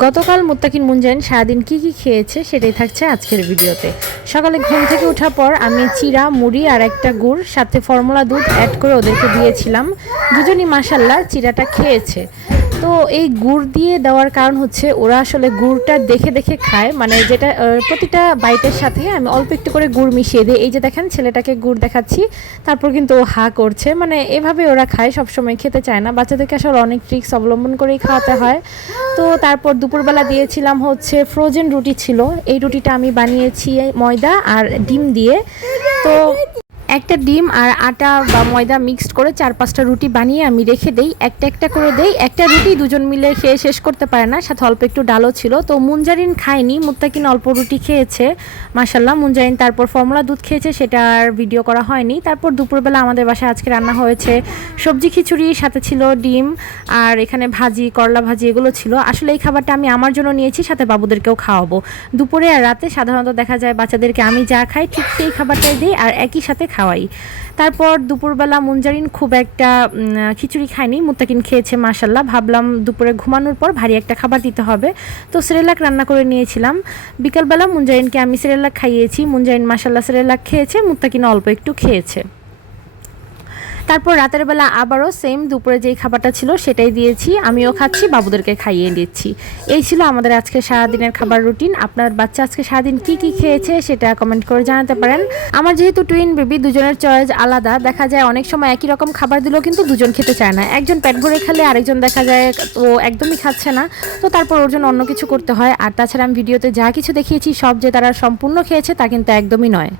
গতকাল মুত্তাকিন মুনজাইন সারাদিন কি খেয়েছে সেটাই থাকছে আজকের ভিডিওতে। সকালে ঘুম থেকে ওঠার পর আমি চিরা, মুড়ি আর একটা গুড় সাথে ফর্মুলা দুধ অ্যাড করে ওদেরকে দিয়েছিলাম। দুজনই মাশাল্লাহ চিরাটা খেয়েছে। তো এই গুড় দিয়ে দেওয়ার কারণ হচ্ছে ওরা আসলে গুড়টা দেখে দেখে খায়, মানে যেটা প্রতিটা বাইটের সাথে আমি অল্প একটু করে গুড় মিশিয়ে দিই। এই যে দেখেন ছেলেটাকে গুড় দেখাচ্ছি, তারপর কিন্তু ও হা করছে, মানে এভাবে ওরা খায়, সবসময় খেতে চায় না। বাচ্চাদেরকে আসলে অনেক ট্রিক্স অবলম্বন করেই খাওয়াতে হয়। তো তারপর দুপুরবেলা দিয়েছিলাম হচ্ছে ফ্রোজেন রুটি ছিল। এই রুটিটা আমি বানিয়েছি ময়দা আর ডিম দিয়ে। তো একটা ডিম আর আটা বা ময়দা মিক্সড করে 4-5টা রুটি বানিয়ে আমি রেখে দেই, একটা একটা করে দেই। একটা রুটি দুজন মিলে খেয়ে শেষ করতে পারে না, সাথে অল্প একটু ডালও ছিল। তো মুনজারিন খায়নি, মুত্তাকিন অল্প রুটি খেয়েছে মাশাল্লাহ। মুনজারিন তারপর ফর্মুলা দুধ খেয়েছে, সেটা আর ভিডিও করা হয়নি। তারপর দুপুরবেলা আমাদের বাসায় আজকে রান্না হয়েছে সবজি খিচুড়ি, সাথে ছিল ডিম আর এখানে ভাজি, করলা ভাজি, এগুলো ছিল। আসলে এই খাবারটা আমি আমার জন্য নিয়েছি, সাথে বাবুদেরকেও খাওয়াবো। দুপুরে আর রাতে সাধারণত দেখা যায় বাচ্চাদেরকে আমি যা খাই ঠিক সেই খাবারটাই দিই আর একই সাথে খাওয়াই। তারপর দুপুরবেলা মুনজারিন খুব একটা খিচুড়ি খায়নি, মুত্তাকিন খেয়েছে মাশাল্লাহ। ভাবলাম দুপুরে ঘুমানোর পর ভারী একটা খাবার দিতে হবে, তো সেরেলাক রান্না করে নিয়েছিলাম। বিকালবেলা মুনজারিনকে আমি সেরেলাক খাইয়েছি, মুনজারিন মাশাল্লাহ সেরেলাক খেয়েছে, মুত্তাকিন অল্প একটু খেয়েছে। তারপর রাতের বেলা আবারও সেম দুপুরে যেই খাবারটা ছিল সেটাই দিয়েছি, আমিও খাচ্ছি, বাবুদেরকে খাইয়ে দিচ্ছি। এই ছিল আমাদের আজকে সারাদিনের খাবার রুটিন। আপনার বাচ্চা আজকে সারাদিন কি খেয়েছে সেটা কমেন্ট করে জানাতে পারেন। আমার যেহেতু টুইন বেবি, দুজনের চয়েস আলাদা, দেখা যায় অনেক সময় একই রকম খাবার দিলেও কিন্তু দুজন খেতে চায় না। একজন পেট ভরে খেলে আরেকজন দেখা যায় ও একদমই খাচ্ছে না, তো তারপর ওর জন্য অন্য কিছু করতে হয়। আর তাছাড়া আমি ভিডিওতে যা কিছু দেখিয়েছি সব যে তারা সম্পূর্ণ খেয়েছে তা কিন্তু একদমই নয়।